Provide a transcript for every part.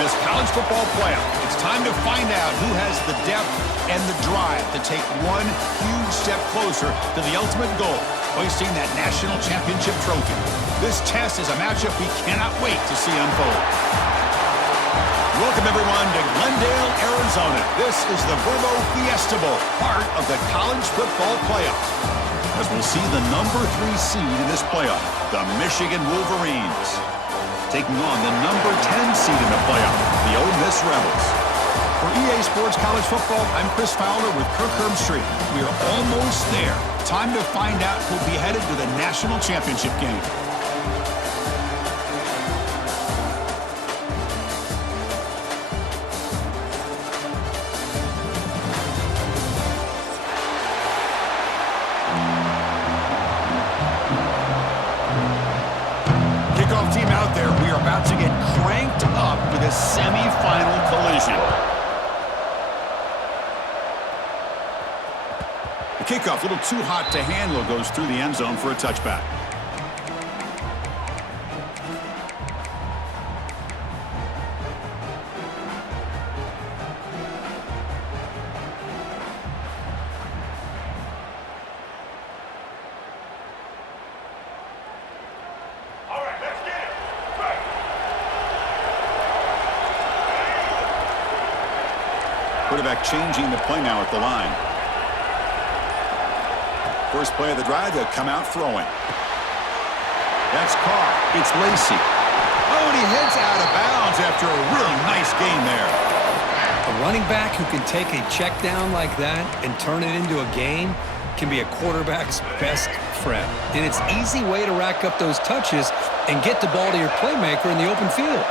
this college football playoff. It's time to find out who has the depth and the drive to take one huge step closer to the ultimate goal, hoisting that national championship trophy. This test is a matchup we cannot wait to see unfold. Welcome, everyone, to Glendale, Arizona. This is the Verbo Fiesta Bowl, part of the college football playoff. As we'll see the number 3 seed in this playoff, the Michigan Wolverines, taking on the number 10 seed in the playoff, the Ole Miss Rebels. For EA Sports College Football, I'm Chris Fowler with Kirk Herbstreit. We are almost there. Time to find out who'll be headed to the national championship game. Team out there, we are about to get cranked up with a semi-final collision. The kickoff, a little too hot to handle, goes through the end zone for a touchback. Quarterback changing the play now at the line. First play of the drive, they'll come out throwing. That's Carr. It's Lacey. Oh, and he heads out of bounds after a really nice gain there. A running back who can take a check down like that and turn it into a gain can be a quarterback's best friend. And it's an easy way to rack up those touches and get the ball to your playmaker in the open field.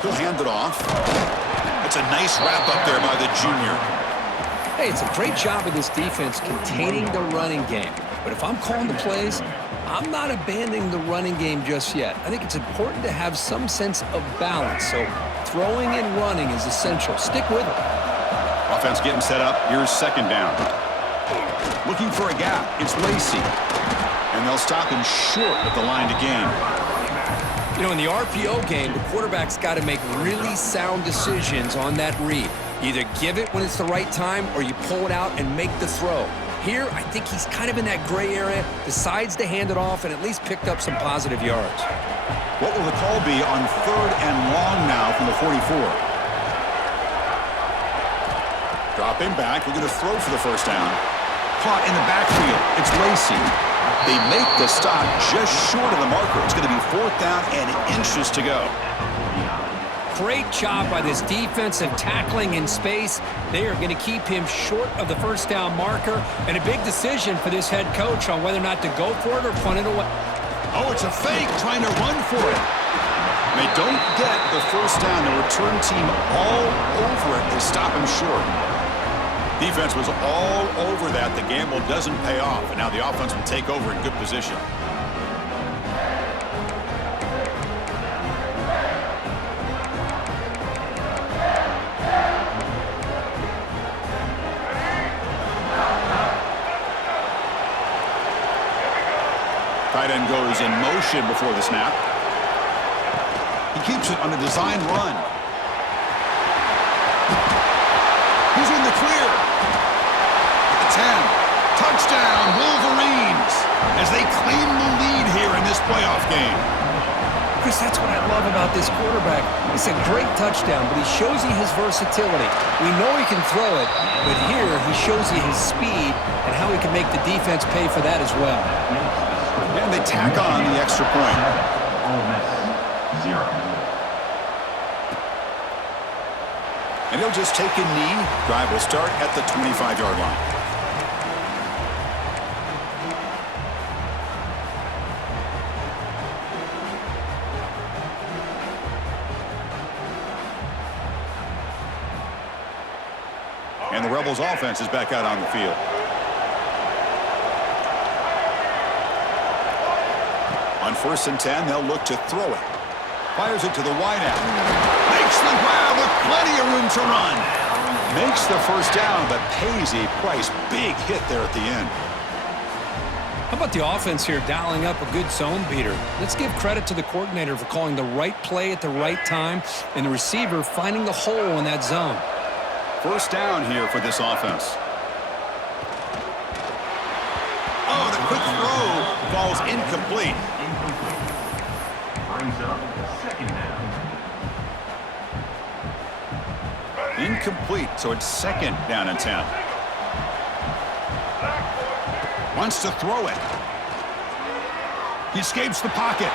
He'll hand it off. It's a nice wrap up there by the junior. Hey, it's a great job of this defense containing the running game. But if I'm calling the plays, I'm not abandoning the running game just yet. I think it's important to have some sense of balance. So throwing and running is essential. Stick with it. Offense getting set up. Here's second down. Looking for a gap. It's Lacey. And they'll stop him short at the line to gain. You know, in the RPO game, the quarterback's got to make really sound decisions on that read. You either give it when it's the right time or you pull it out and make the throw. Here, I think he's kind of in that gray area, decides to hand it off and at least picked up some positive yards. What will the call be on 3rd and long now from the 44? Dropping back, we're going to throw for the first down. Caught in the backfield, it's Lacey. They make the stop just short of the marker. It's going to be 4th down and inches to go. Great job by this defensive tackling in space. They are going to keep him short of the first down marker. And a big decision for this head coach on whether or not to go for it or punt it away. Oh, it's a fake trying to run for it. They don't get the first down. The return team all over it to stop him short. Defense was all over that. The gamble doesn't pay off. And now the offense will take over in good position. Tight end goes in motion before the snap. He keeps it on a design run. He's in the clear. 10. Touchdown, Wolverines, as they claim the lead here in this playoff game. Chris, that's what I love about this quarterback. It's a great touchdown, but he shows you his versatility. We know he can throw it, but here he shows you his speed and how he can make the defense pay for that as well. And they tack on the extra point. And he'll just take a knee. Drive will start at the 25-yard line. And the Rebels offense is back out on the field. On 1st and 10, they'll look to throw it. Fires it to the wideout. Makes the grab with plenty of room to run. Makes the first down, but pays a price. Big hit there at the end. How about the offense here dialing up a good zone beater? Let's give credit to the coordinator for calling the right play at the right time and the receiver finding the hole in that zone. First down here for this offense. Oh, the quick throw falls incomplete. Brings up second down. Incomplete, so it's second down and 10. Wants to throw it. He escapes the pocket.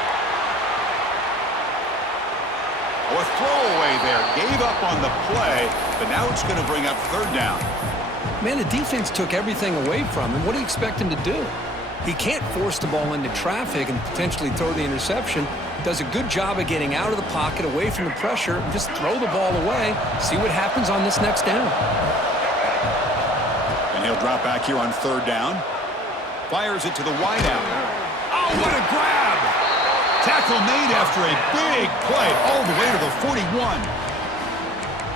Oh, a throwaway there. Gave up on the play, but now it's going to bring up third down. Man, the defense took everything away from him. What do you expect him to do? He can't force the ball into traffic and potentially throw the interception. Does a good job of getting out of the pocket, away from the pressure, and just throw the ball away. See what happens on this next down. And he'll drop back here on third down. Fires it to the wideout. Oh, what a grab! Tackle made after a big play all the way to the 41.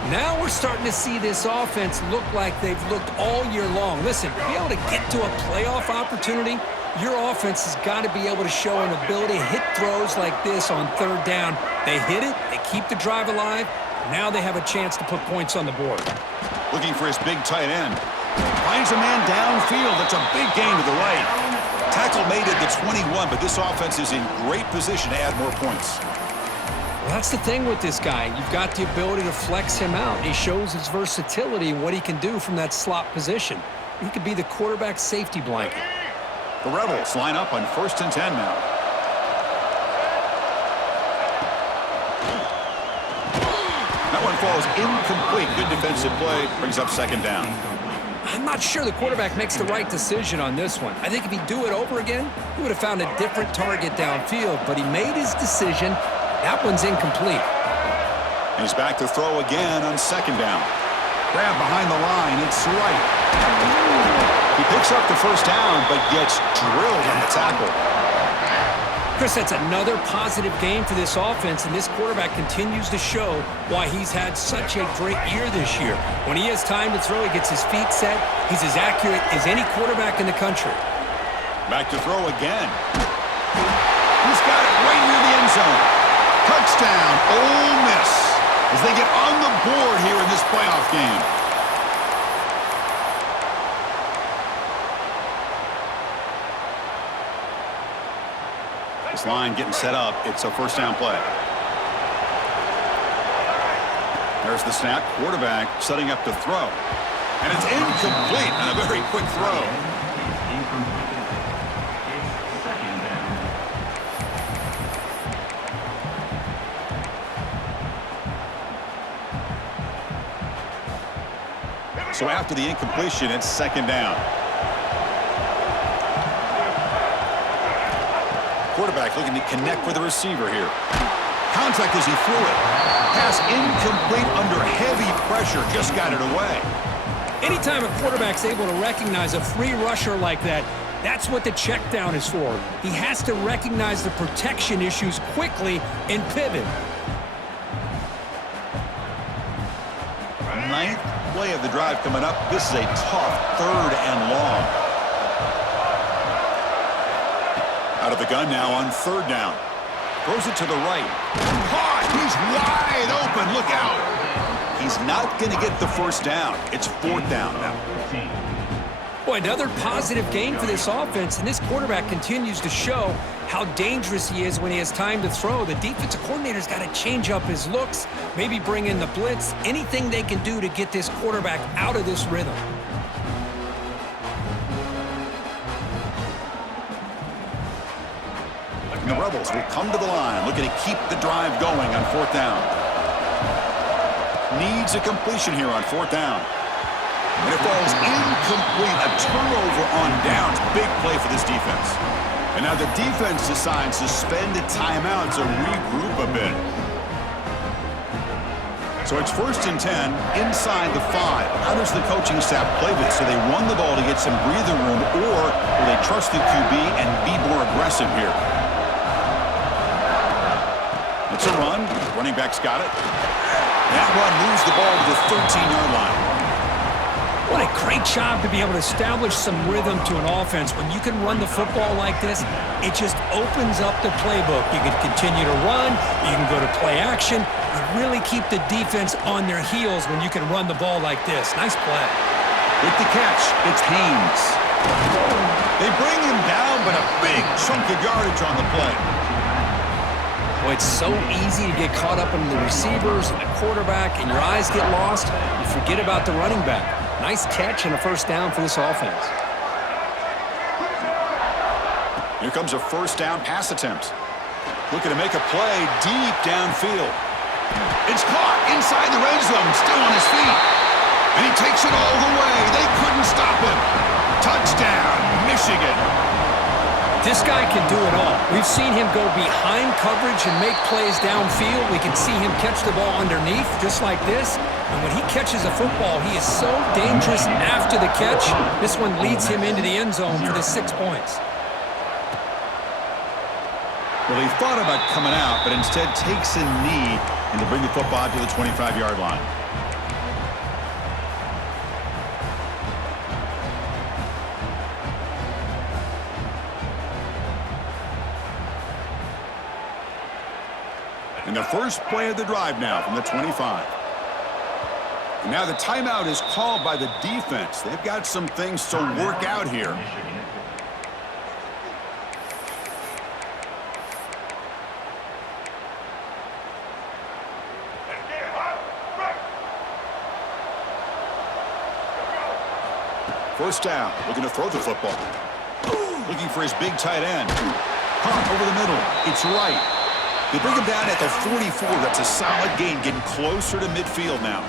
Now we're starting to see this offense look like they've looked all year long. Listen, to be able to get to a playoff opportunity, your offense has got to be able to show an ability to hit throws like this on third down. They hit it, they keep the drive alive. Now they have a chance to put points on the board. Looking for his big tight end. Finds a man downfield. That's a big gain to the right. Tackle made at the 21, but this offense is in great position to add more points. Well, that's the thing with this guy. You've got the ability to flex him out. He shows his versatility and what he can do from that slot position. He could be the quarterback safety blanket. The Rebels line up on 1st and 10 now. That one falls incomplete. Good defensive play. Brings up second down. I'm not sure the quarterback makes the right decision on this one. I think if he'd do it over again, he would have found a different target downfield, but he made his decision. That one's incomplete. And he's back to throw again on second down. Grab behind the line. It's right. He picks up the first down, but gets drilled on the tackle. Chris, that's another positive game for this offense, and this quarterback continues to show why he's had such a great year this year. When he has time to throw, he gets his feet set. He's as accurate as any quarterback in the country. Back to throw again. He's got it right near the end zone. Touchdown, Ole Miss, as they get on the board here in this playoff game. This line getting set up. It's a first down play. There's the snap. Quarterback setting up to throw. And it's incomplete on a very quick throw. So after the incompletion, it's second down. Quarterback looking to connect with the receiver here. Contact as he threw it. Pass incomplete under heavy pressure. Just got it away. Anytime a quarterback's able to recognize a free rusher like that, that's what the check down is for. He has to recognize the protection issues quickly and pivot. Ninth play of the drive coming up. This is a tough third and long. Out of the gun now on third down. Throws it to the right. Caught! He's wide open. Look out. He's not going to get the first down. It's fourth down now. Boy, another positive game for this offense, and this quarterback continues to show how dangerous he is when he has time to throw. The defensive coordinator's got to change up his looks, maybe bring in the blitz, anything they can do to get this quarterback out of this rhythm. And the Rebels will come to the line, looking to keep the drive going on fourth down. Needs a completion here on fourth down. And it falls incomplete. A turnover on downs. Big play for this defense. And now the defense decides to spend a timeout to regroup a bit. So it's 1st and 10 inside the 5. How does the coaching staff play this? Do they run the ball to get some breathing room, or will they trust the QB and be more aggressive here? It's a run. Running back's got it. That run moves the ball to the 13-yard line. What a Great job to be able to establish some rhythm to an offense. When you can run the football like this, it just opens up the playbook. You can continue to run. You can go to play action. You really keep the defense on their heels when you can run the ball like this. Nice play. With the catch, it's Haynes. They bring him down, but a big chunk of yardage on the play. Boy, it's so easy to get caught up in the receivers and the quarterback, and your eyes get lost. You forget about the running back. Nice catch and a first down for this offense. Here comes a first down pass attempt. Looking to make a play deep downfield. It's caught inside the red zone, still on his feet. And he takes it all the way. They couldn't stop him. Touchdown, Michigan. This guy can do it all. We've seen him go behind coverage and make plays downfield. We can see him catch the ball underneath, just like this. And when he catches a football, he is so dangerous after the catch. This one leads him into the end zone for the 6 points. Well, he thought about coming out, but instead takes a knee and to bring the football to the 25-yard line. And the first play of the drive now from the 25. And now the timeout is called by the defense. They've got some things to work out here. First down, looking to throw the football. Looking for his big tight end. Pump over the middle. It's right. They bring him down at the 44. That's a solid gain, getting closer to midfield now.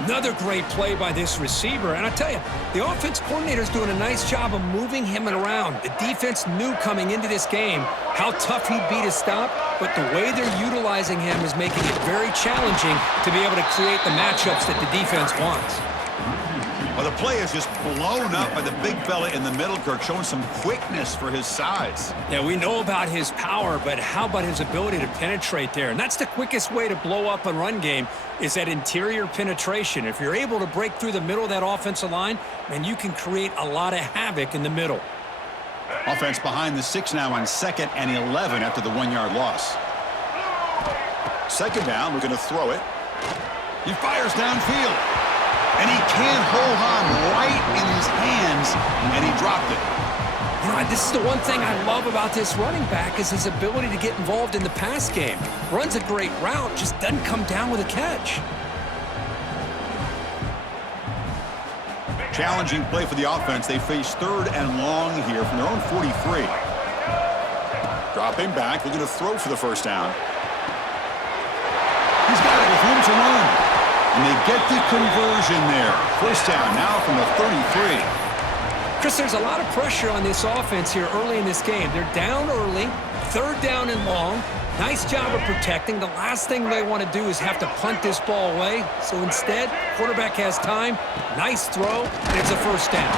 Another great play by this receiver. And I tell you, the offense coordinator is doing a nice job of moving him around. The defense knew coming into this game how tough he'd be to stop, but the way they're utilizing him is making it very challenging to be able to create the matchups that the defense wants. Well, the play is just blown up by the big fella in the middle, Kirk, showing some quickness for his size. Yeah, we know about his power, but how about his ability to penetrate there? And that's the quickest way to blow up a run game is that interior penetration. If you're able to break through the middle of that offensive line, then you can create a lot of havoc in the middle. Offense behind the 6 now on 2nd and 11 after the 1-yard loss. Second down, we're going to throw it. He fires downfield. And he can't hold on right in his hands, and he dropped it. You know, this is the one thing I love about this running back is his ability to get involved in the pass game. Runs a great route, just doesn't come down with a catch. Challenging play for the offense. They face 3rd and long here from their own 43. Dropping back, looking to throw for the first down. He's got it with room to run. And they get the conversion there. First down now from the 33. Chris, there's a lot of pressure on this offense here early in this game. They're down early, 3rd down and long. Nice job of protecting. The last thing they want to do is have to punt this ball away. So instead, quarterback has time. Nice throw, and it's a first down.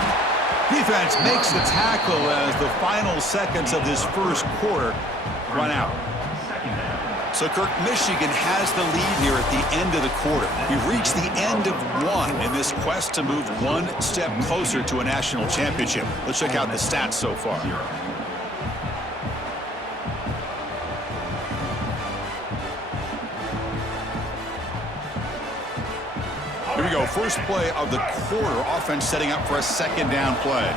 Defense makes the tackle as the final seconds of this first quarter run out. So, Kirk, Michigan has the lead here at the end of the quarter. We've reached the end of one in this quest to move one step closer to a national championship. Let's check out the stats so far. Here we go. First play of the quarter. Offense setting up for a second down play.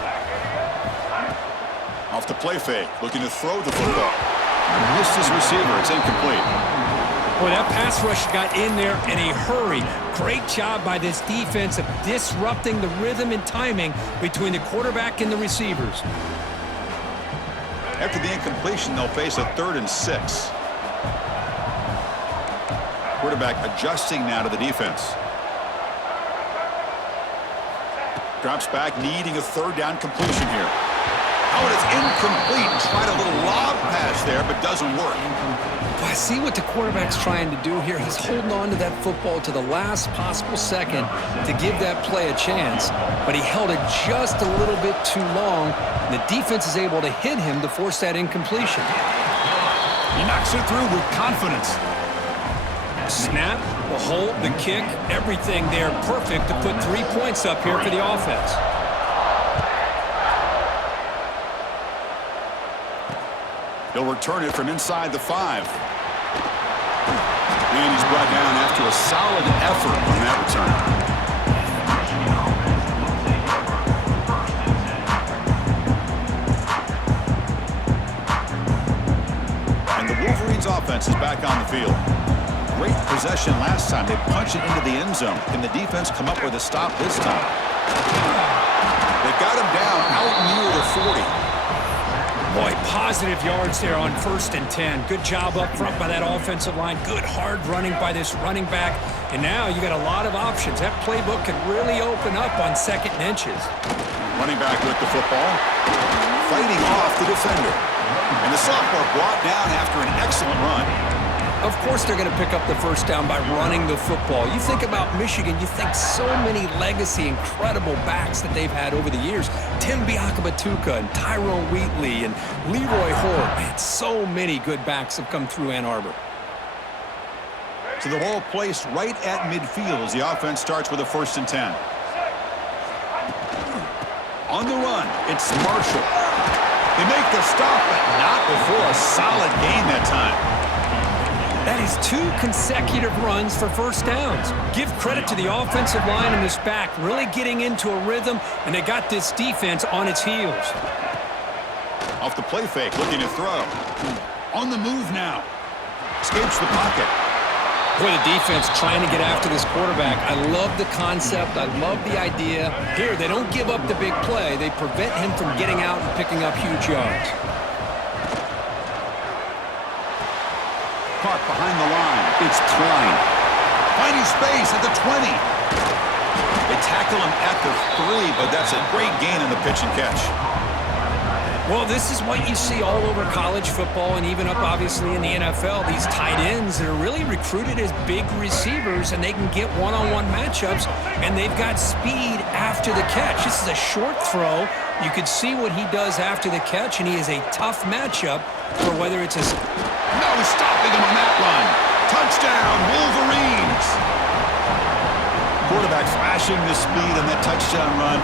Off the play fake. Looking to throw the football. Missed his receiver. It's incomplete. Boy, that pass rush got in there in a hurry. Great job by this defense of disrupting the rhythm and timing between the quarterback and the receivers. After the incompletion, they'll face a 3rd and 6. Quarterback adjusting now to the defense. Drops back, needing a 3rd down completion here. Oh, and it's incomplete. Tried a little lob pass there, but doesn't work. Well, I see what the quarterback's trying to do here. He's holding on to that football to the last possible second to give that play a chance, but he held it just a little bit too long, and the defense is able to hit him to force that incompletion. He knocks it through with confidence. Snap, The hold, the kick, everything there perfect to put 3 points up here for the offense. He'll return it from inside the 5. And he's brought down after a solid effort on that return. And the Wolverines' offense is back on the field. Great possession last time. They punch it into the end zone. Can the defense come up with a stop this time? They've got him down out near the 40. Boy, positive yards there on 1st and 10. Good job up front by that offensive line. Good hard running by this running back. And now you got a lot of options. That playbook can really open up on 2nd and inches. Running back with the football. Fighting off the defender. And the sophomore brought down after an excellent run. Of course they're going to pick up the 1st down by running the football. You think about Michigan, you think so many legacy, incredible backs that they've had over the years. Tim Biakabatuka and Tyrone Wheatley and Leroy Horde. Man, so many good backs have come through Ann Arbor. So the ball placed right at midfield as the offense starts with a 1st and 10. On the run, it's Marshall. They make the stop, but not before a solid gain that time. That is 2 consecutive runs for 1st downs. Give credit to the offensive line and this back, really getting into a rhythm, and they got this defense on its heels. Off the play fake, looking to throw. On the move now. Escapes the pocket. Boy, the defense trying to get after this quarterback. I love the concept. I love the idea. Here, they don't give up the big play. They prevent him from getting out and picking up huge yards. Caught behind the line. It's Klein. Finding space at the 20. They tackle him at the 3, but that's a great gain in the pitch and catch. Well, this is what you see all over college football and even up, obviously, in the NFL. These tight ends that are really recruited as big receivers, and they can get one-on-one matchups, and they've got speed after the catch. This is a short throw. You could see what he does after the catch, and he is a tough matchup for whether it's a... No stopping him on that run. Touchdown, Wolverines. Quarterback flashing the speed on that touchdown run.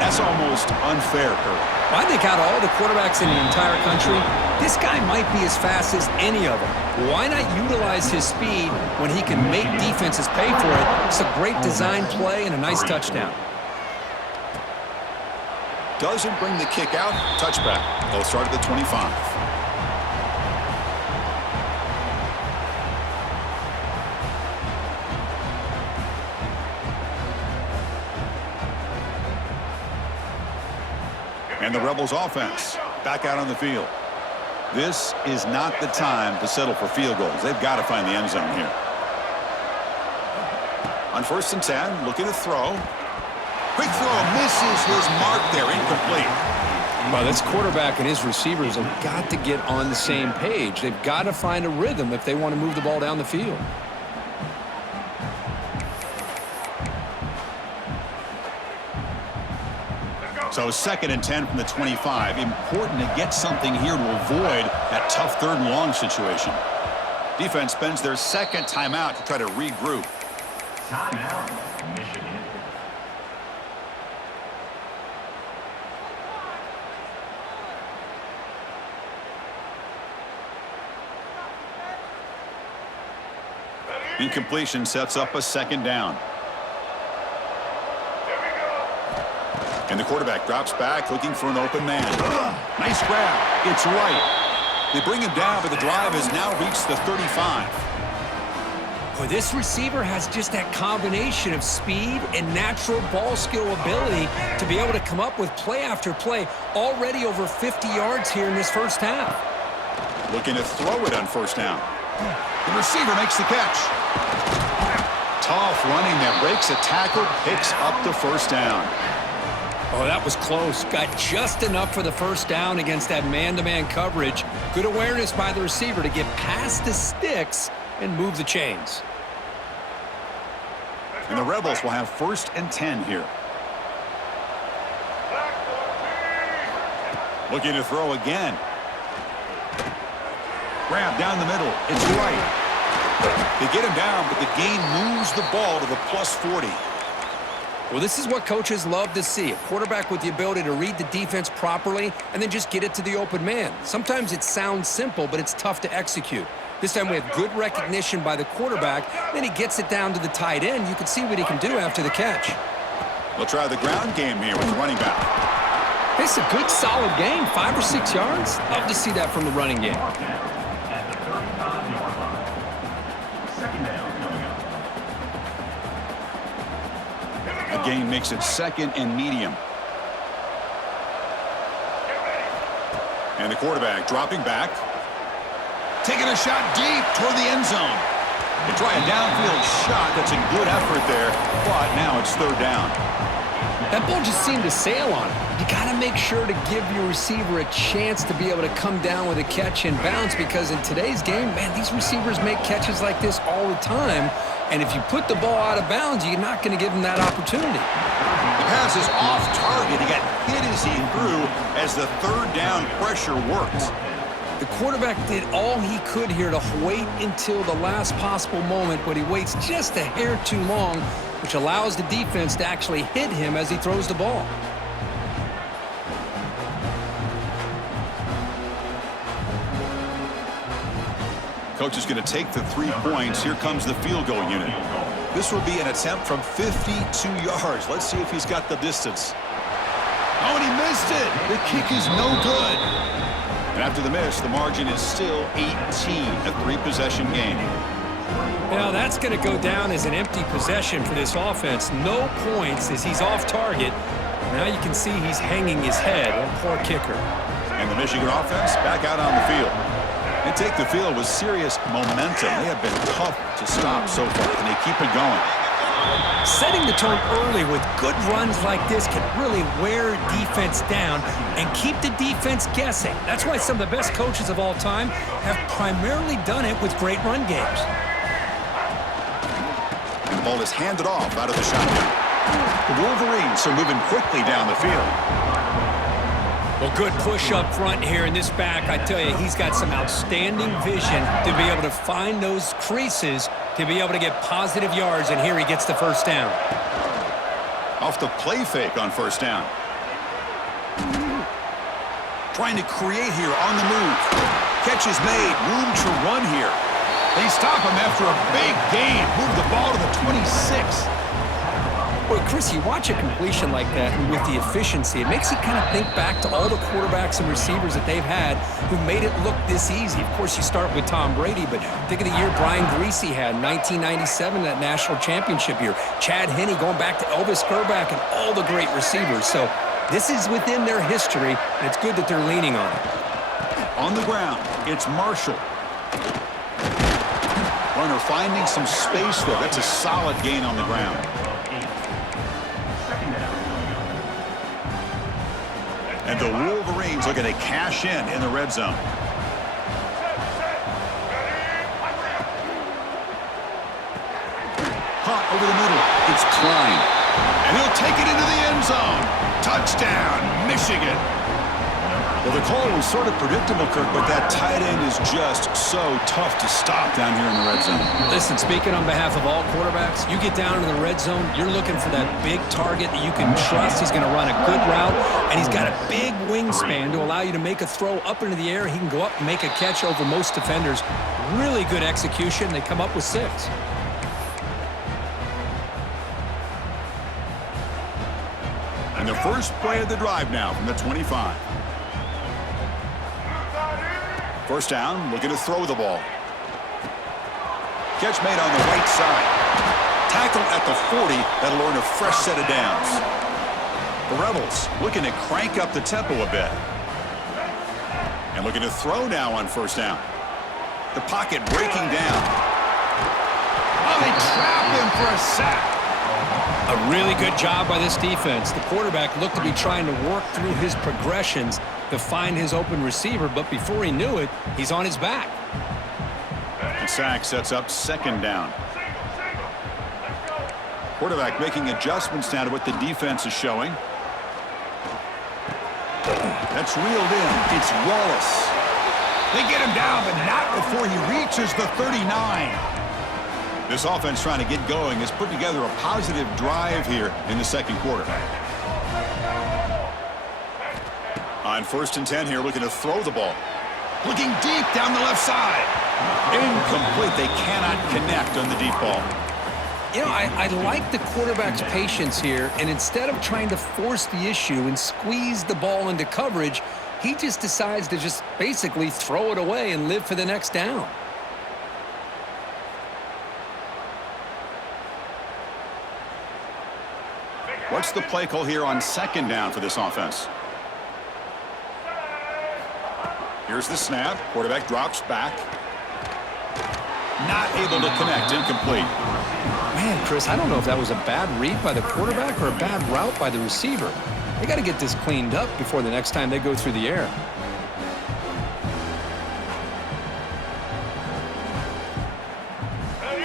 That's almost unfair, Kurt. I think out of all the quarterbacks in the entire country, this guy might be as fast as any of them. Why not utilize his speed when he can make defenses pay for it? It's a great design play and a nice touchdown. Doesn't bring the kick out. Touchback. They'll start at the 25. And the Rebels offense back out on the field. This is not the time to settle for field goals. They've got to find the end zone here. On 1st and 10, looking to throw. Quick throw, misses his mark there, incomplete. Well, this quarterback and his receivers have got to get on the same page. They've got to find a rhythm if they want to move the ball down the field. So 2nd and 10 from the 25. Important to get something here to avoid that tough 3rd and long situation. Defense spends their 2nd timeout to try to regroup. Timeout, Michigan. Incompletion sets up a 2nd down. And the quarterback drops back, looking for an open man. Nice grab. It's right. They bring him down, but the drive has now reached the 35. Boy, this receiver has just that combination of speed and natural ball skill ability to be able to come up with play after play. Already over 50 yards here in this 1st half. Looking to throw it on 1st down. The receiver makes the catch. Tough running that breaks a tackle, picks up the 1st down. Oh, that was close. Got just enough for the 1st down against that man-to-man coverage. Good awareness by the receiver to get past the sticks and move the chains. And the Rebels will have 1st and 10 here. Looking to throw again. Grab down the middle. It's right. They get him down, but the gain moves the ball to the +40. Well, this is what coaches love to see, a quarterback with the ability to read the defense properly and then just get it to the open man. Sometimes it sounds simple, but it's tough to execute. This time we have good recognition by the quarterback, then he gets it down to the tight end. You can see what he can do after the catch. We'll try the ground game here with the running back. It's a good, solid game, 5 or 6 yards. Love to see that from the running game. At the 35-yard line. Second down coming up. A gain makes it second and medium. And the quarterback dropping back. Taking a shot deep toward the end zone. They try a downfield shot. That's a good effort there, but now it's third down. That ball just seemed to sail on it. You got to make sure to give your receiver a chance to be able to come down with a catch and bounce, because in today's game, man, these receivers make catches like this all the time. And if you put the ball out of bounds, you're not going to give them that opportunity. The pass is off target. He got hit as he threw as the third down pressure worked. The quarterback did all he could here to wait until the last possible moment, but he waits just a hair too long, which allows the defense to actually hit him as he throws the ball. Coach is going to take the 3 points. Here comes the field goal unit. This will be an attempt from 52 yards. Let's see if he's got the distance. Oh, and he missed it. The kick is no good. And after the miss, the margin is still 18, a 3-possession game. Well, that's going to go down as an empty possession for this offense. No points as he's off target. Now you can see he's hanging his head. A poor kicker. And the Michigan offense back out on the field. They take the field with serious momentum. They have been tough to stop so far, and they keep it going. Setting the tone early with good runs like this can really wear defense down and keep the defense guessing. That's why some of the best coaches of all time have primarily done it with great run games. And the ball is handed off out of the shotgun. The Wolverines are moving quickly down the field. Well, good push up front here in this back. I tell you, he's got some outstanding vision to be able to find those creases to be able to get positive yards, and here he gets the first down. Off the play fake on first down. Trying to create here on the move. Catch is made. Room to run here. They stop him after a big gain. Move the ball to the 26. Boy, Chris, you watch a completion like that, and with the efficiency, it makes you kind of think back to all the quarterbacks and receivers that they've had who made it look this easy. Of course, you start with Tom Brady, but think of the year Brian Greasy had in 1997, that national championship year. Chad Henne going back to Elvis Grbac and all the great receivers. So this is within their history, and it's good that they're leaning on it. On the ground, it's Marshall. Runner finding some space there. That's a solid gain on the ground. And the Wolverines looking to cash in the red zone. Hot over the middle. It's Klein. And he'll take it into the end zone. Touchdown, Michigan. Well, the call was sort of predictable, Kirk, but that tight end is just so tough to stop down here in the red zone. Listen, speaking on behalf of all quarterbacks, you get down in the red zone, you're looking for that big target that you can trust. He's going to run a good route, and he's got a big wingspan to allow you to make a throw up into the air. He can go up and make a catch over most defenders. Really good execution. They come up with 6. And the first play of the drive now from the 25. First down, looking to throw the ball. Catch made on the right side. Tackle at the 40. That'll earn a fresh set of downs. The Rebels looking to crank up the tempo a bit. And looking to throw now on first down. The pocket breaking down. Oh, they trap him for a sack. A really good job by this defense. The quarterback looked to be trying to work through his progressions to find his open receiver, but before he knew it, he's on his back. And sack sets up second down. Quarterback making adjustments now to what the defense is showing. That's reeled in. It's Wallace. They get him down, but not before he reaches the 39. This offense trying to get going has put together a positive drive here in the second quarter. On 1st and 10 here, looking to throw the ball. Looking deep down the left side. Incomplete. They cannot connect on the deep ball. You know, I like the quarterback's patience here, and instead of trying to force the issue and squeeze the ball into coverage, he just decides to just basically throw it away and live for the next down. What's the play call here on 2nd down for this offense? Here's the snap. Quarterback drops back. Not able to connect. Incomplete. Man, Chris, I don't know if that was a bad read by the quarterback or a bad route by the receiver. They got to get this cleaned up before the next time they go through the air.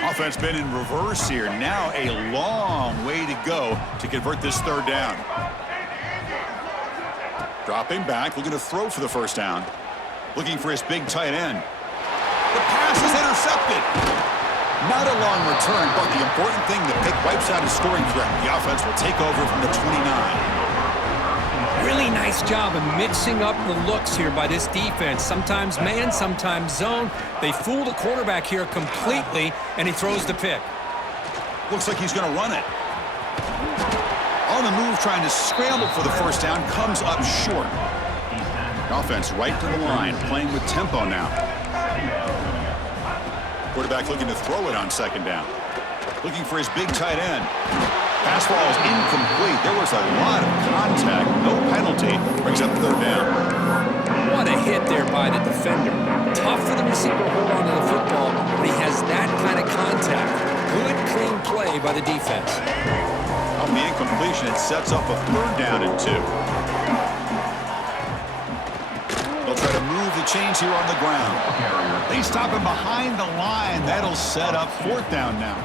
Offense been in reverse here. Now a long way to go to convert this 3rd down. Dropping back, looking to throw for the 1st down. Looking for his big tight end. The pass is intercepted. Not a long return, but the important thing, the pick wipes out his scoring threat. The offense will take over from the 29. Really nice job of mixing up the looks here by this defense. Sometimes man, sometimes zone. They fool the quarterback here completely, and he throws the pick. Looks like he's going to run it. On the move, trying to scramble for the 1st down, comes up short. Offense right to the line, playing with tempo now. Quarterback looking to throw it on 2nd down. Looking for his big tight end. Pass ball is incomplete. There was a lot of contact. No penalty. Brings up 3rd down. What a hit there by the defender. Tough for the receiver to hold on to the football, but he has that kind of contact. Good, clean play by the defense. On the incompletion, it sets up a 3rd down and 2. They'll try to move the chains here on the ground. They stop him behind the line. That'll set up 4th down now.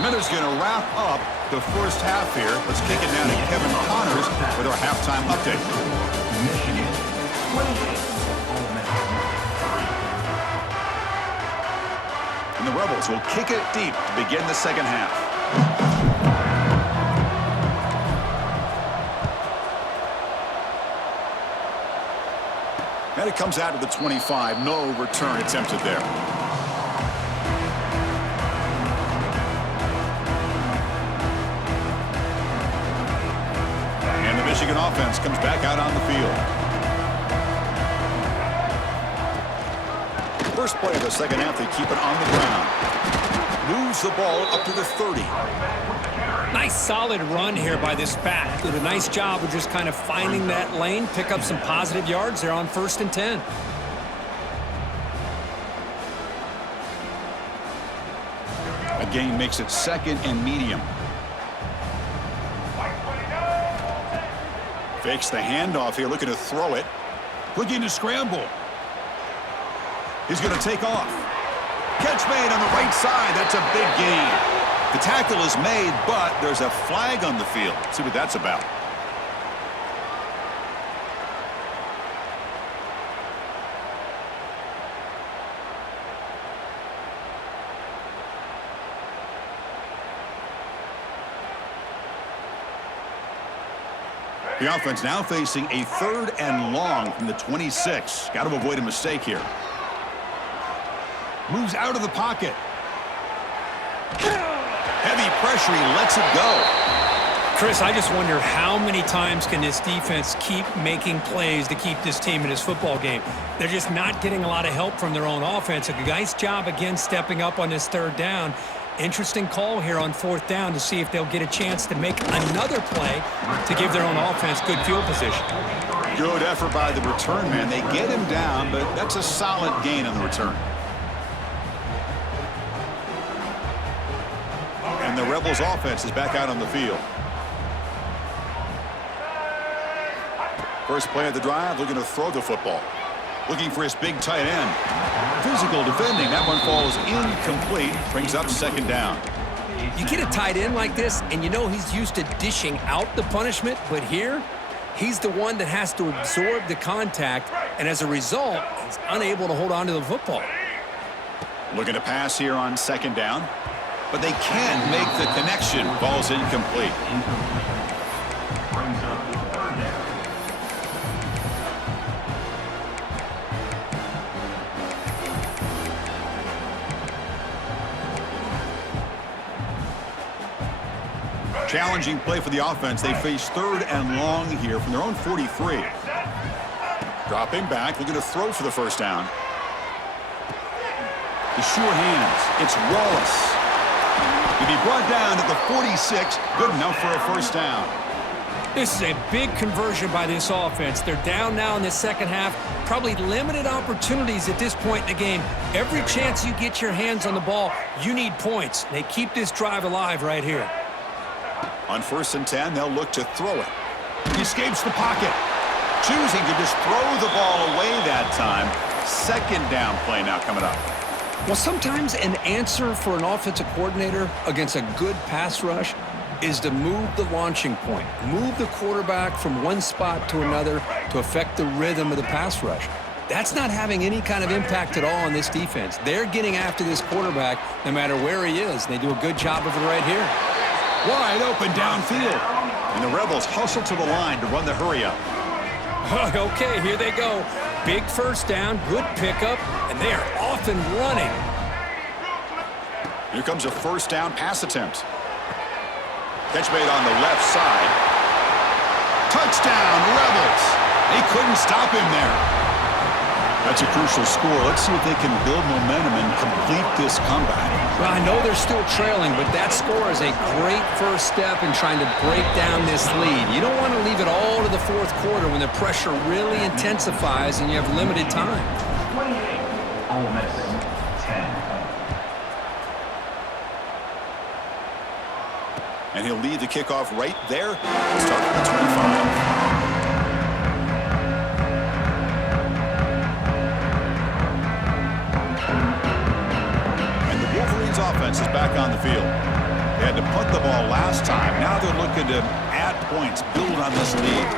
Miller's going to wrap up the first half here. Let's kick it down to Kevin Connors with our halftime update. Michigan, 28. And the Rebels will kick it deep to begin the second half. And it comes out to the 25. No return attempted there. And the Michigan offense comes back out on the field. First play of the second half, they keep it on the ground. Moves the ball up to the 30. Nice solid run here by this back. Did a nice job of just kind of finding that lane, pick up some positive yards there on 1st and 10. A gain makes it 2nd and medium. Fakes the handoff here, looking to throw it. Looking to scramble. He's going to take off. Catch made on the right side. That's a big gain. The tackle is made, but there's a flag on the field. Let's see what that's about. The offense now facing a 3rd and long from the 26. Got to avoid a mistake here. Moves out of the pocket. Heavy pressure, he lets it go. Chris, I just wonder how many times can this defense keep making plays to keep this team in this football game. They're just not getting a lot of help from their own offense. A nice job again stepping up on this 3rd down. Interesting call here on 4th down to see if they'll get a chance to make another play to give their own offense good field position. Good effort by the return man. They get him down, but that's a solid gain on the return. And the Rebels offense is back out on the field. First play of the drive, looking to throw the football. Looking for his big tight end. Physical defending. That one falls incomplete. Brings up 2nd down. You get a tight end like this, and you know he's used to dishing out the punishment, but here, he's the one that has to absorb the contact and as a result, he's unable to hold on to the football. Looking to pass here on second down, but they can't make the connection. Ball's incomplete. Brings up third down. Challenging play for the offense. They face third and long here from their own 43. Dropping back, looking to throw for the first down. The sure hands. It's Wallace. To be brought down at the 46. Good enough for a first down. This is a big conversion by this offense. They're down now in the second half. Probably limited opportunities at this point in the game. Every chance you get your hands on the ball, you need points. They keep this drive alive right here. On 1st and 10, they'll look to throw it. He escapes the pocket. Choosing to just throw the ball away that time. Second down play now coming up. Well, sometimes an answer for an offensive coordinator against a good pass rush is to move the launching point, move the quarterback from one spot to another to affect the rhythm of the pass rush. That's not having any kind of impact at all on this defense. They're getting after this quarterback no matter where he is. They do a good job of it right here. Wide open downfield. And the Rebels hustle to the line to run the hurry up. Okay, here they go. Big first down, good pickup, and they are off and running. Here comes a first down pass attempt. Catch made on the left side. Touchdown, Rebels. They couldn't stop him there. That's a crucial score. Let's see if they can build momentum and complete this comeback. Well, I know they're still trailing, but that score is a great first step in trying to break down this lead. You don't want to leave it all to the fourth quarter when the pressure really intensifies and you have limited time. 28, Ole Miss, 10. And he'll lead the kickoff right there. Start at the 25. Offense is back on the field. They had to punt the ball last time. Now they're looking to add points, build on this lead.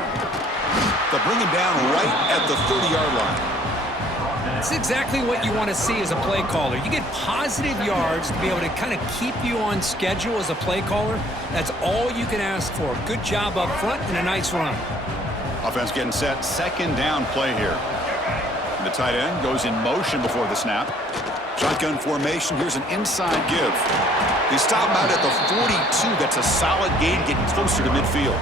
They'll bring him down right at the 30-yard line. That's exactly what you want to see as a play caller. You get positive yards to be able to kind of keep you on schedule as a play caller. That's all you can ask for. Good job up front and a nice run. Offense getting set. Second down play here. And the tight end goes in motion before the snap. Shotgun formation. Here's an inside give. They stop him out at the 42. That's a solid gain, getting closer to midfield.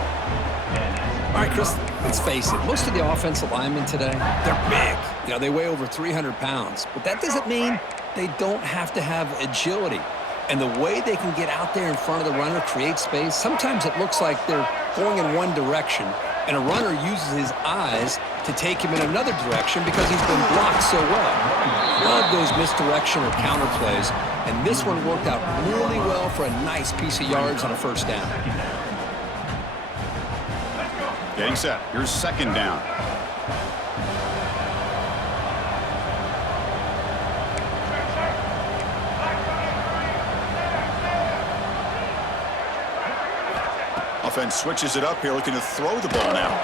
All right, Chris, let's face it. Most of the offensive linemen today, they're big. You know, they weigh over 300 pounds. But that doesn't mean they don't have to have agility. And the way they can get out there in front of the runner, create space, sometimes it looks like they're going in one direction, and a runner uses his eyes to take him in another direction because he's been blocked so well. Love those misdirection or counter plays, and this one worked out really well for a nice piece of yards on a first down. Getting set. Here's second down. Offense switches it up here, looking to throw the ball now.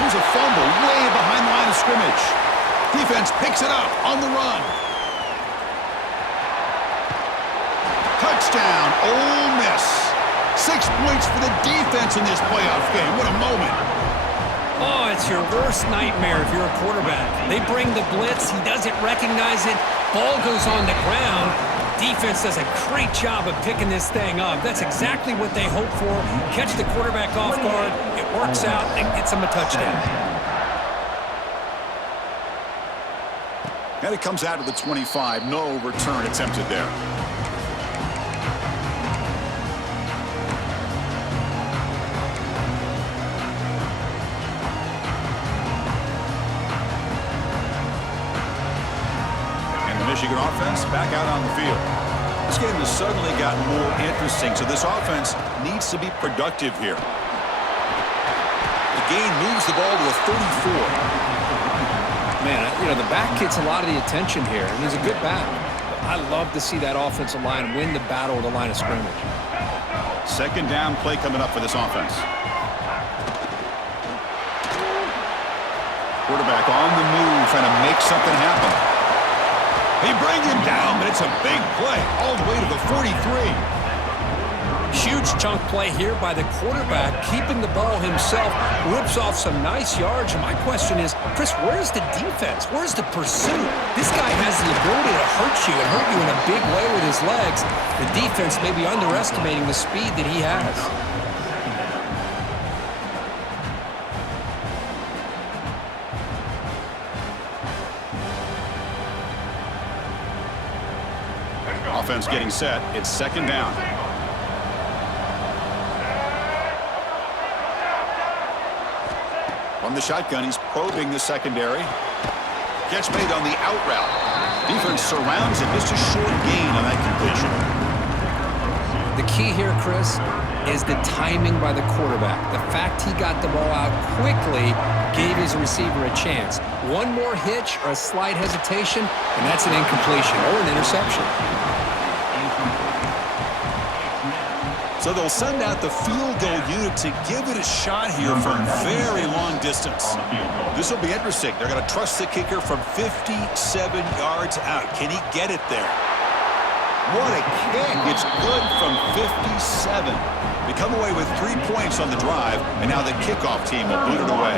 Here's a fumble way behind the line of scrimmage. Defense picks it up on the run. Touchdown, Ole Miss. 6 points for the defense in this playoff game. What a moment. Oh, it's your worst nightmare if you're a quarterback. They bring the blitz. He doesn't recognize it. Ball goes on the ground. Defense does a great job of picking this thing up. That's exactly what they hope for. Catch the quarterback off guard. It works out and gets him a touchdown. And it comes out to the 25. No return attempted there. And the Michigan offense back out on the field. This game has suddenly gotten more interesting, so this offense needs to be productive here. The gain moves the ball to a 34. Man, you know, the back gets a lot of the attention here, and he's a good back. But I love to see that offensive line win the battle of the line of scrimmage. Second down play coming up for this offense. Quarterback on the move, trying to make something happen. They bring him down, but it's a big play all the way to the 43. Huge chunk play here by the quarterback, keeping the ball himself, rips off some nice yards. And my question is, Chris, where's the defense? Where's the pursuit? This guy has the ability to hurt you and hurt you in a big way with his legs. The defense may be underestimating the speed that he has. Offense getting set. It's second down. From the shotgun, he's probing the secondary. Catch made on the out route. Defense surrounds him. Just a short gain on that completion. The key here, Chris, is the timing by the quarterback. The fact he got the ball out quickly gave his receiver a chance. One more hitch or a slight hesitation, and that's an incompletion or an interception. So they'll send out the field goal unit to give it a shot here from very long distance. This will be interesting. They're going to trust the kicker from 57 yards out. Can he get it there? What a kick. It's good from 57. They come away with 3 points on the drive, and now the kickoff team will boot it away.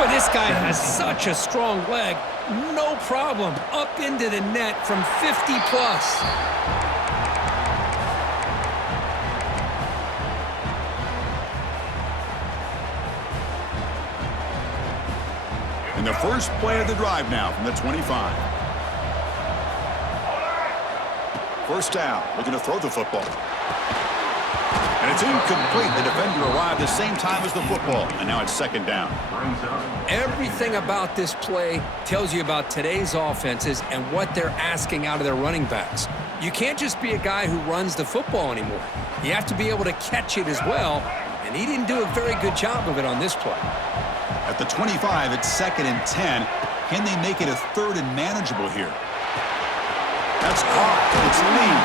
Boy, this guy has such a strong leg. No problem. Up into the net from 50-plus. And the first play of the drive now from the 25. First down, looking to throw the football. And it's incomplete. The defender arrived the same time as the football, and now it's second down. Everything about this play tells you about today's offenses and what they're asking out of their running backs. You can't just be a guy who runs the football anymore. You have to be able to catch it as well, and he didn't do a very good job of it on this play. At the 25, it's second and 10. Can they make it a third and manageable here? That's caught. It's Lee.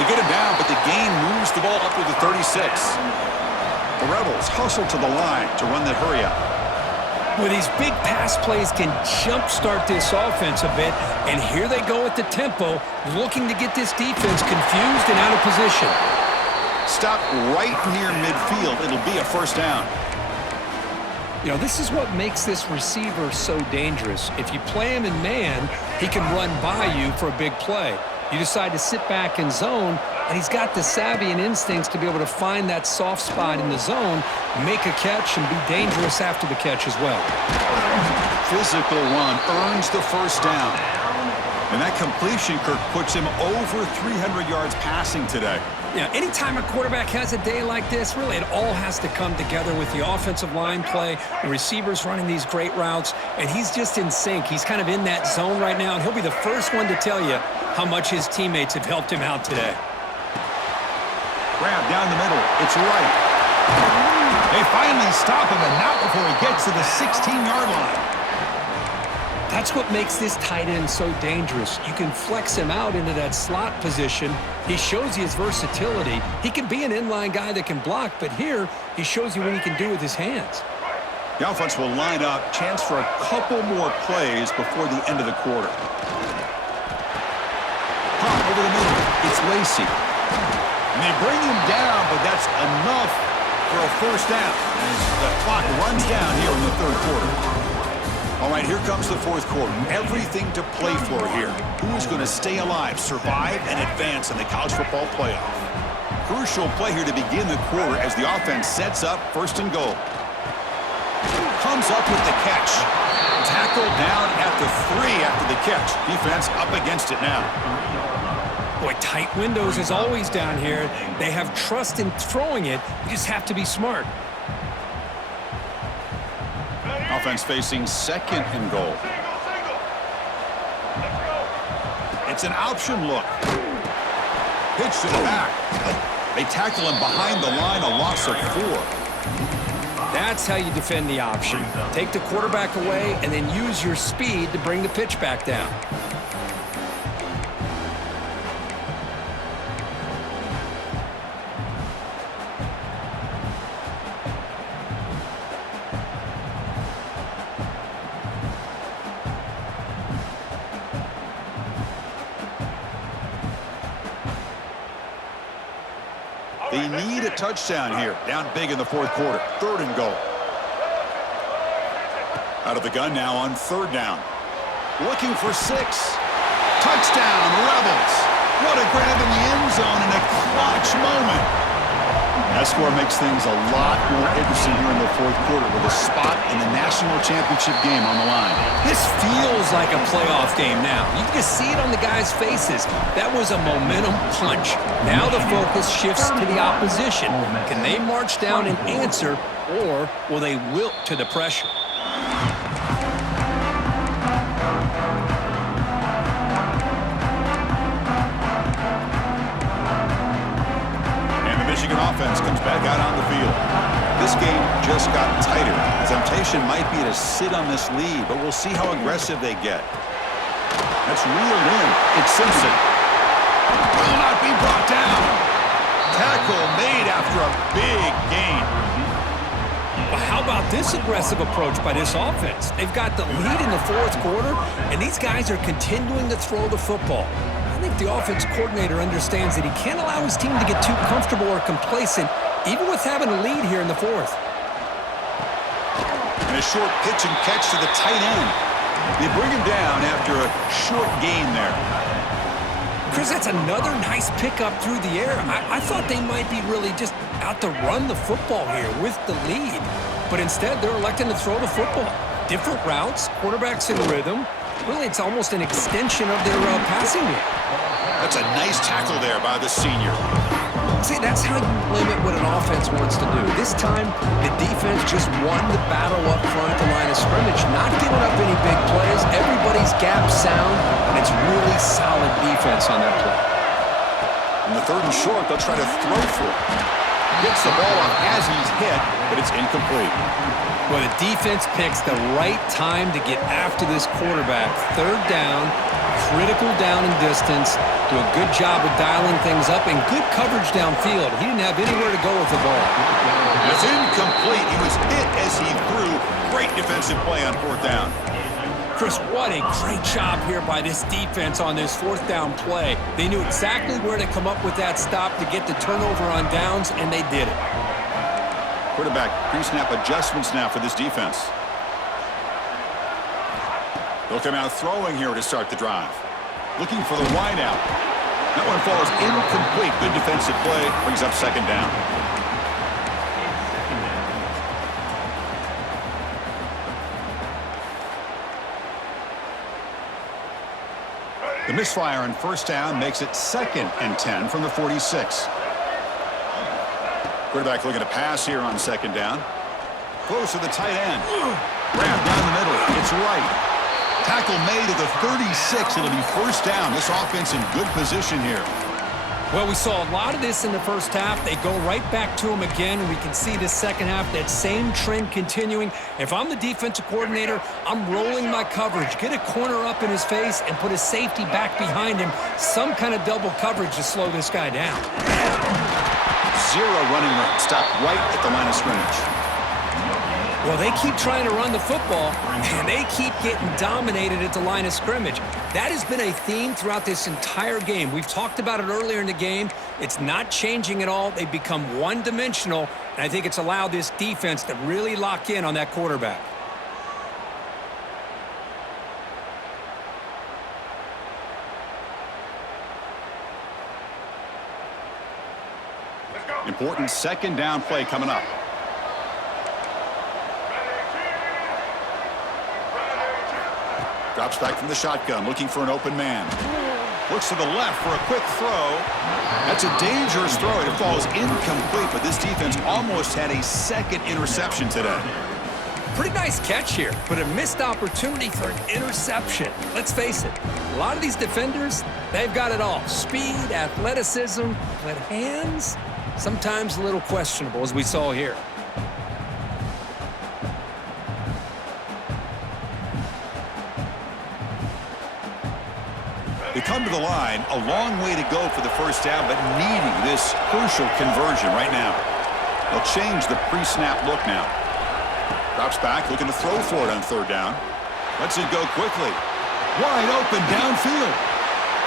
They get it down, but the gain moves the ball up to the 36. The Rebels hustle to the line to run the hurry up. Well, these big pass plays can jumpstart this offense a bit, and here they go at the tempo, looking to get this defense confused and out of position. Stop right near midfield. It'll be a first down. You know, this is what makes this receiver so dangerous. If you play him in man, he can run by you for a big play. You decide to sit back in zone, and he's got the savvy and instincts to be able to find that soft spot in the zone, make a catch, and be dangerous after the catch as well. Physical run earns the first down. And that completion, Kirk, puts him over 300 yards passing today. Yeah, anytime a quarterback has a day like this, really it all has to come together with the offensive line play, the receivers running these great routes, and he's just in sync. He's kind of in that zone right now, and he'll be the first one to tell you how much his teammates have helped him out today. Grab down the middle. It's right. They finally stop him, and not before he gets to the 16-yard line. That's what makes this tight end so dangerous. You can flex him out into that slot position. He shows you his versatility. He can be an inline guy that can block, but here he shows you what he can do with his hands. The offense will line up. Chance for a couple more plays before the end of the quarter. Pop over the middle. It's Lacey. And they bring him down, but that's enough for a first down. As the clock runs down here in the third quarter. All right, here comes the fourth quarter. Everything to play for here. Who is going to stay alive, survive, and advance in the college football playoff? Crucial play here to begin the quarter as the offense sets up first and goal. Comes up with the catch. Tackled down at the 3 after the catch. Defense up against it now. Boy, tight windows is always down here. They have trust in throwing it. You just have to be smart. Offense facing second and goal. It's an option look. Pitch to the back. They tackle him behind the line, a loss of 4. That's how you defend the option. Take the quarterback away and then use your speed to bring the pitch back down. They need a touchdown here. Down big in the fourth quarter. 3rd and goal. Out of the gun now on 3rd down. Looking for 6. Touchdown, Rebels. What a grab in the end zone in a clutch moment. That score makes things a lot more interesting here in the fourth quarter with a spot in the national championship game on the line. This feels like a playoff game now. You can just see it on the guys' faces. That was a momentum punch. Now the focus shifts to the opposition. Can they march down and answer, or will they wilt to the pressure? Michigan offense comes back out on the field. This game just got tighter. The temptation might be to sit on this lead, but we'll see how aggressive they get. That's reeled in. It's Simpson. Will not be brought down. Tackle made after a big gain. Well, how about this aggressive approach by this offense? They've got the lead in the fourth quarter, and these guys are continuing to throw the football. I think the offense coordinator understands that he can't allow his team to get too comfortable or complacent, even with having a lead here in the fourth. And a short pitch and catch to the tight end. They bring him down after a short gain there. Chris, that's another nice pickup through the air. I thought they might be really just out to run the football here with the lead. But instead, they're electing to throw the football. Different routes, quarterbacks in rhythm. Really, it's almost an extension of their passing game. That's a nice tackle there by the senior. See, that's how you limit what an offense wants to do. This time, the defense just won the battle up front at the line of scrimmage, not giving up any big plays. Everybody's gap sound, and it's really solid defense on that play. In the 3rd and short, they'll try to throw for it. Gets the ball off as he's hit, but it's incomplete. Well, the defense picks the right time to get after this quarterback. 3rd down, critical down and distance. Do a good job of dialing things up and good coverage downfield. He didn't have anywhere to go with the ball. It's incomplete. He was hit as he threw. Great defensive play on 4th down. Chris, what a great job here by this defense on this 4th down play. They knew exactly where to come up with that stop to get the turnover on downs, and they did it. Quarterback pre-snap adjustments now for this defense. They'll come out throwing here to start the drive. Looking for the wideout. That one falls incomplete. Good defensive play. Brings up 2nd down. The misfire on 1st down makes it 2nd and 10 from the 46. Quarterback looking to pass here on 2nd down. Close to the tight end. Grab down the middle. It's right. Tackle made at the 36. It'll be 1st down. This offense in good position here. Well, we saw a lot of this in the first half. They go right back to him again, and we can see the second half, that same trend continuing. If I'm the defensive coordinator, I'm rolling my coverage. Get a corner up in his face and put a safety back behind him. Some kind of double coverage to slow this guy down. 0 running room. Stopped right at the line of scrimmage. Well, they keep trying to run the football, and they keep getting dominated at the line of scrimmage. That has been a theme throughout this entire game. We've talked about it earlier in the game. It's not changing at all. They've become one-dimensional, and I think it's allowed this defense to really lock in on that quarterback. Important 2nd down play coming up. Drops back from the shotgun, looking for an open man. Looks to the left for a quick throw. That's a dangerous throw. It falls incomplete, but this defense almost had a 2nd interception today. Pretty nice catch here, but a missed opportunity for an interception. Let's face it, a lot of these defenders, they've got it all. Speed, athleticism, but hands, sometimes a little questionable, as we saw here. They come to the line, a long way to go for the 1st down, but needing this crucial conversion right now. They'll change the pre-snap look now. Drops back, looking to throw for it on 3rd down. Lets it go quickly. Wide open downfield.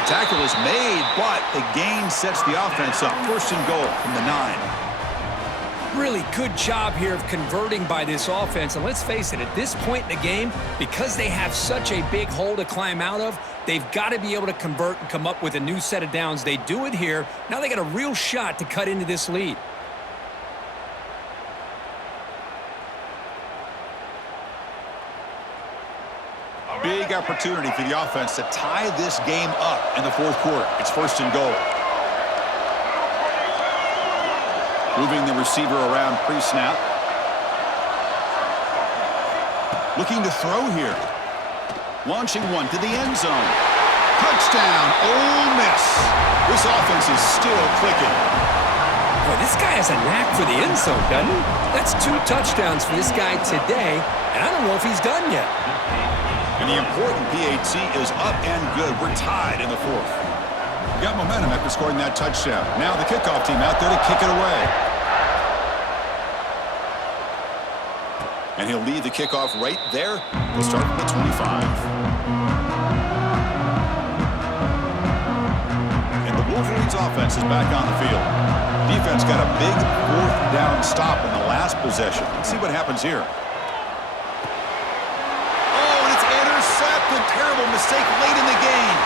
Tackle is made, but the gain sets the offense up. First and goal from the 9. Really good job here of converting by this offense. And let's face it, at this point in the game, because they have such a big hole to climb out of, they've got to be able to convert and come up with a new set of downs. They do it here. Now they got a real shot to cut into this lead. Big opportunity for the offense to tie this game up in the fourth quarter. It's first and goal. Moving the receiver around pre-snap. Looking to throw here. Launching one to the end zone. Touchdown, Ole Miss. This offense is still clicking. Boy, this guy has a knack for the end zone, doesn't he? That's 2 touchdowns for this guy today, and I don't know if he's done yet. And the important PAT is up and good. We're tied in the fourth. We got momentum after scoring that touchdown. Now the kickoff team out there to kick it away. And he'll lead the kickoff right there. We'll start from the 25. And the Wolverines offense is back on the field. Defense got a big fourth down stop in the last possession. Let's see what happens here. A terrible mistake late in the game.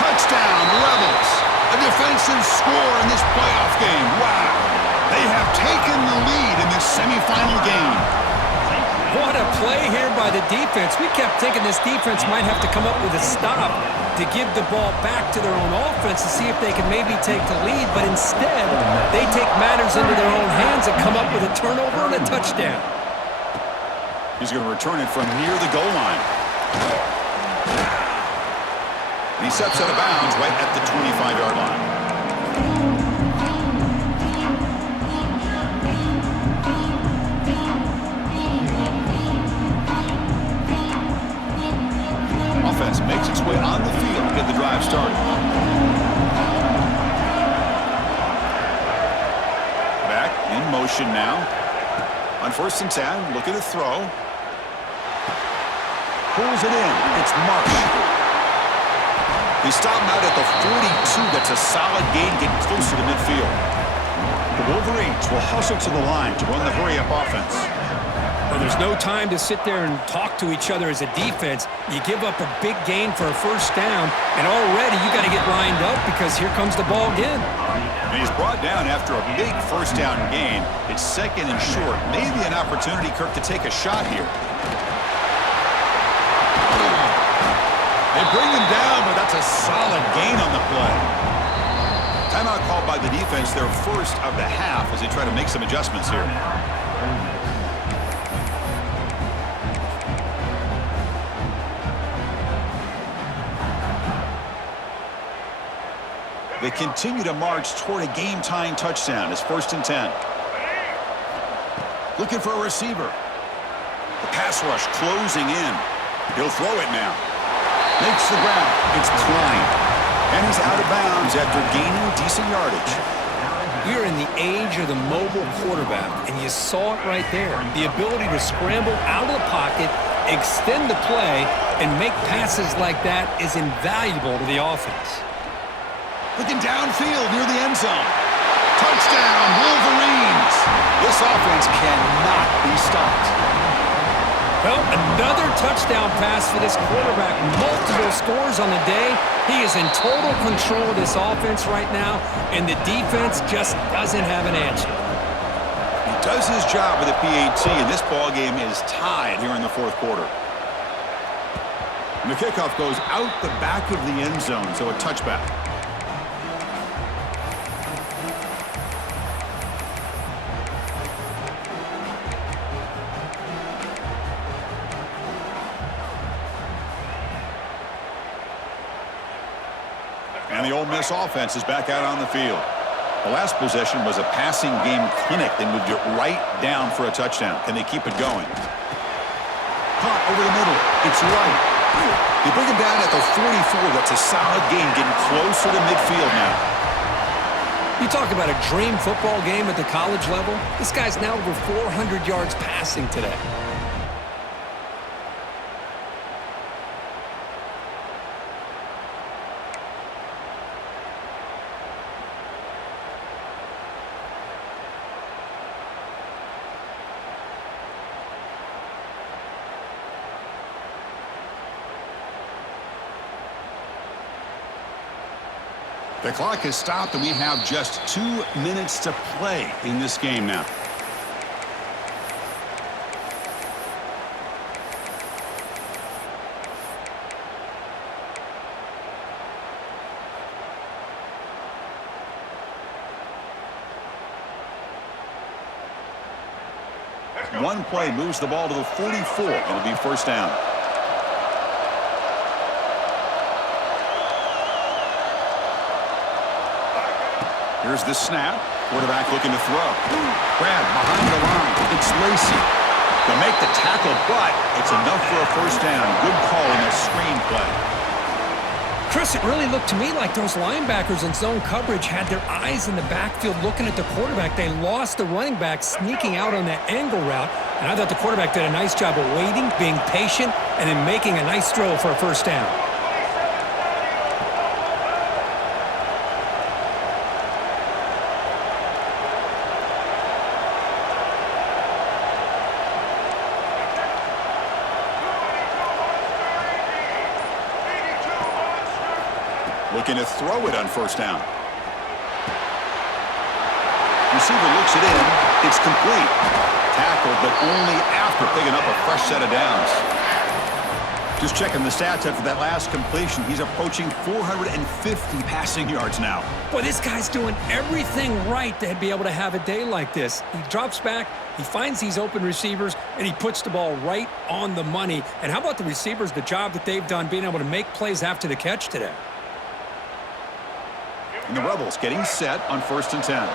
Touchdown, Rebels. A defensive score in this playoff game. Wow. They have taken the lead in this semifinal game. What a play here by the defense. We kept thinking this defense might have to come up with a stop to give the ball back to their own offense to see if they can maybe take the lead, but instead they take matters into their own hands and come up with a turnover and a touchdown. He's going to return it from near the goal line. And he steps out of bounds right at the 25-yard line. Offense makes its way on the field to get the drive started. Back in motion now. On first and 10, looking to throw. Pulls it in. It's Marsh. He stopped him out at the 42. That's a solid gain, getting closer to midfield. The Wolverines will hustle to the line to run the hurry-up offense. Well, there's no time to sit there and talk to each other as a defense. You give up a big gain for a first down, and already you got to get lined up because here comes the ball again. And he's brought down after a big first down gain. It's second and short. Maybe an opportunity, Kirk, to take a shot here. They bring him down, but that's a solid gain on the play. Timeout called by the defense, their first of the half, as they try to make some adjustments here. They continue to march toward a game-tying touchdown. It's first and 10. Looking for a receiver. The pass rush closing in. He'll throw it now. Makes the ground. It's Klein. And he's out of bounds after gaining decent yardage. We're in the age of the mobile quarterback, and you saw it right there. The ability to scramble out of the pocket, extend the play, and make passes like that is invaluable to the offense. Looking downfield near the end zone. Touchdown, Wolverines. This offense cannot be stopped. Well, another touchdown pass for this quarterback. Multiple scores on the day. He is in total control of this offense right now, and the defense just doesn't have an answer. He does his job with the PAT, and this ball game is tied here in the fourth quarter. And the kickoff goes out the back of the end zone, so a touchback. And the Ole Miss offense is back out on the field. The last possession was a passing game clinic. They moved it right down for a touchdown. Can they keep it going? Caught over the middle. It's right. They bring him down at the 44. That's a solid gain, getting closer to midfield now. You talk about a dream football game at the college level. This guy's now over 400 yards passing today. The clock has stopped, and we have just 2 minutes to play in this game now. One play moves the ball to the 44. It'll be first down. Here's the snap. Quarterback looking to throw. Grab behind the line. It's Lacey. They'll make the tackle, but it's enough for a first down. Good call in a screen play. Chris, it really looked to me like those linebackers in zone coverage had their eyes in the backfield looking at the quarterback. They lost the running back sneaking out on that angle route, and I thought the quarterback did a nice job of waiting, being patient, and then making a nice throw for a first down. Looking to throw it on first down. Receiver looks it in. It's complete. Tackled, but only after picking up a fresh set of downs. Just checking the stats after that last completion. He's approaching 450 passing yards now. Boy, this guy's doing everything right to be able to have a day like this. He drops back, he finds these open receivers, and he puts the ball right on the money. And how about the receivers, the job that they've done being able to make plays after the catch today? And the Rebels getting set on 1st and 10.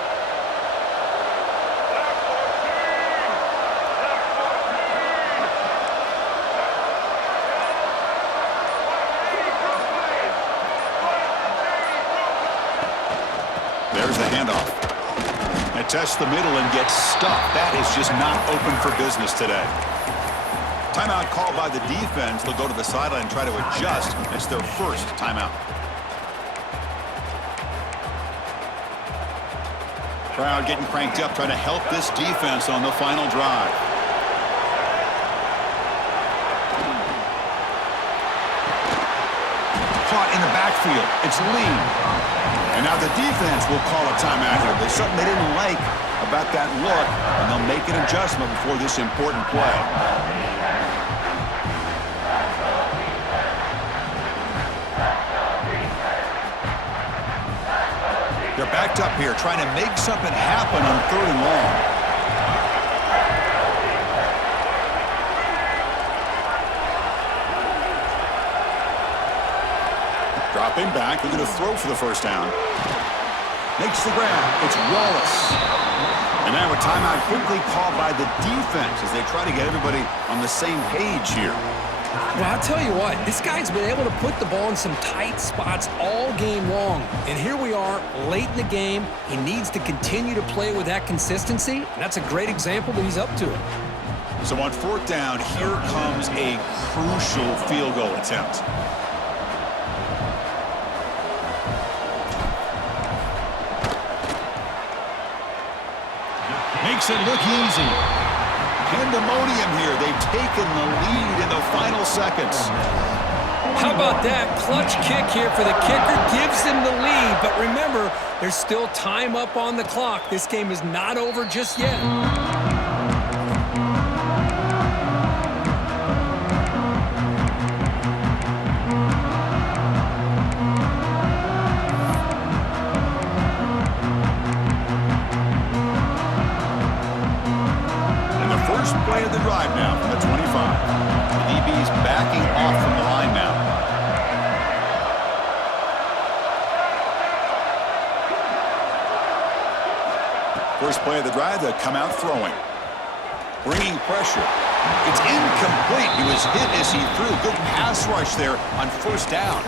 There's the handoff. It tests the middle and gets stuffed. That is just not open for business today. Timeout called by the defense. They'll go to the sideline and try to adjust. It's their first timeout. Crowd getting cranked up, trying to help this defense on the final drive. Caught in the backfield. It's Lee. And now the defense will call a timeout here. There's something they didn't like about that look, and they'll make an adjustment before this important play. They're backed up here, trying to make something happen on 3rd and long. Dropping back, they're going to throw for the first down. Makes the grab. It's Wallace. And now a timeout quickly called by the defense as they try to get everybody on the same page here. Well, I'll tell you what, this guy's been able to put the ball in some tight spots all game long. And here we are, late in the game. He needs to continue to play with that consistency. And that's a great example that he's up to it. So on 4th down, here comes a crucial field goal attempt. Makes it look easy. Pandemonium here. They've taken the lead in the final seconds. How about that? Clutch kick here for the kicker. Gives them the lead. But remember, there's still time up on the clock. This game is not over just yet. Play of the drive now from the 25. The DB's backing off from the line now. First play of the drive, they'll come out throwing. Bringing pressure. It's incomplete. He was hit as he threw. Good pass rush there on 1st down.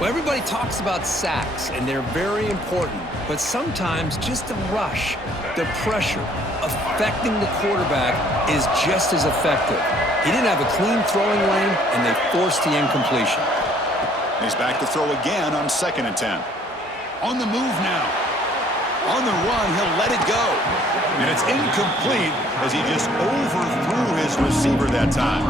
Well, everybody talks about sacks, and they're very important. But sometimes just the rush, the pressure, affecting the quarterback is just as effective. He didn't have a clean throwing lane, and they forced the incompletion. He's back to throw again on 2nd and 10. On the move now. On on the run, he'll let it go. And it's incomplete as he just overthrew his receiver that time.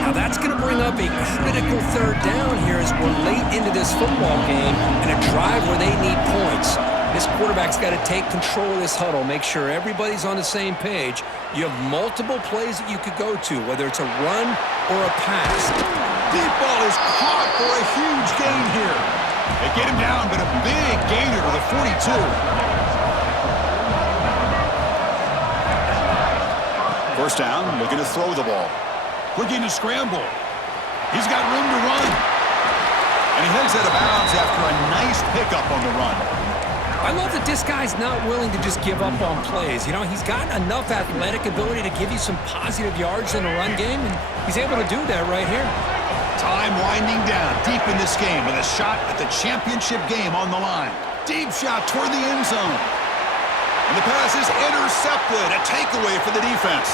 Now that's going to bring up a critical third down here as we're late into this football game and a drive where they need points. This quarterback's got to take control of this huddle, make sure everybody's on the same page. You have multiple plays that you could go to, whether it's a run or a pass. Deep ball is caught for a huge gain here. They get him down, but a big gainer to the 42. First down, looking to throw the ball. Looking to scramble. He's got room to run. And he heads out of bounds after a nice pickup on the run. I love that this guy's not willing to just give up on plays. You know, he's got enough athletic ability to give you some positive yards in the run game, and he's able to do that right here. Time winding down deep in this game with a shot at the championship game on the line. Deep shot toward the end zone. And the pass is intercepted. A takeaway for the defense.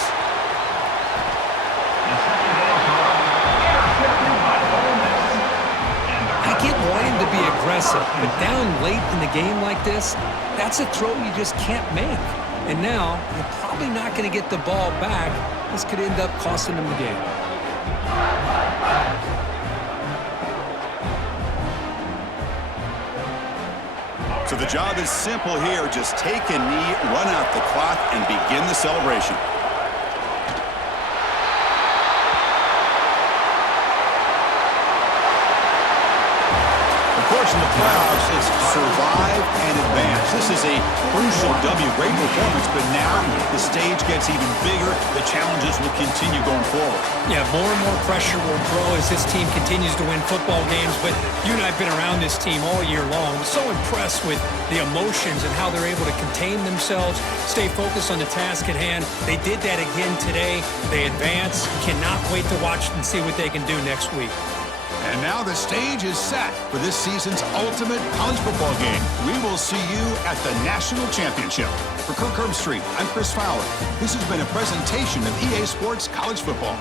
I get wanting to be aggressive, but down late in the game like this, that's a throw you just can't make. And now, you're probably not going to get the ball back. This could end up costing them the game. So the job is simple here. Just take a knee, run out the clock, and begin the celebration. Of course, in the playoffs, it's survive and advance. This is a crucial W. Great performance, but now the stage gets even bigger. The challenges will continue going forward. Yeah, more and more pressure will grow as this team continues to win football games, but you and I have been around this team all year long. I'm so impressed with the emotions and how they're able to contain themselves, stay focused on the task at hand. They did that again today. They advance. Cannot wait to watch and see what they can do next week. And now the stage is set for this season's ultimate college football game. We will see you at the National Championship. For Kirk Herbstreit, I'm Chris Fowler. This has been a presentation of EA Sports College Football.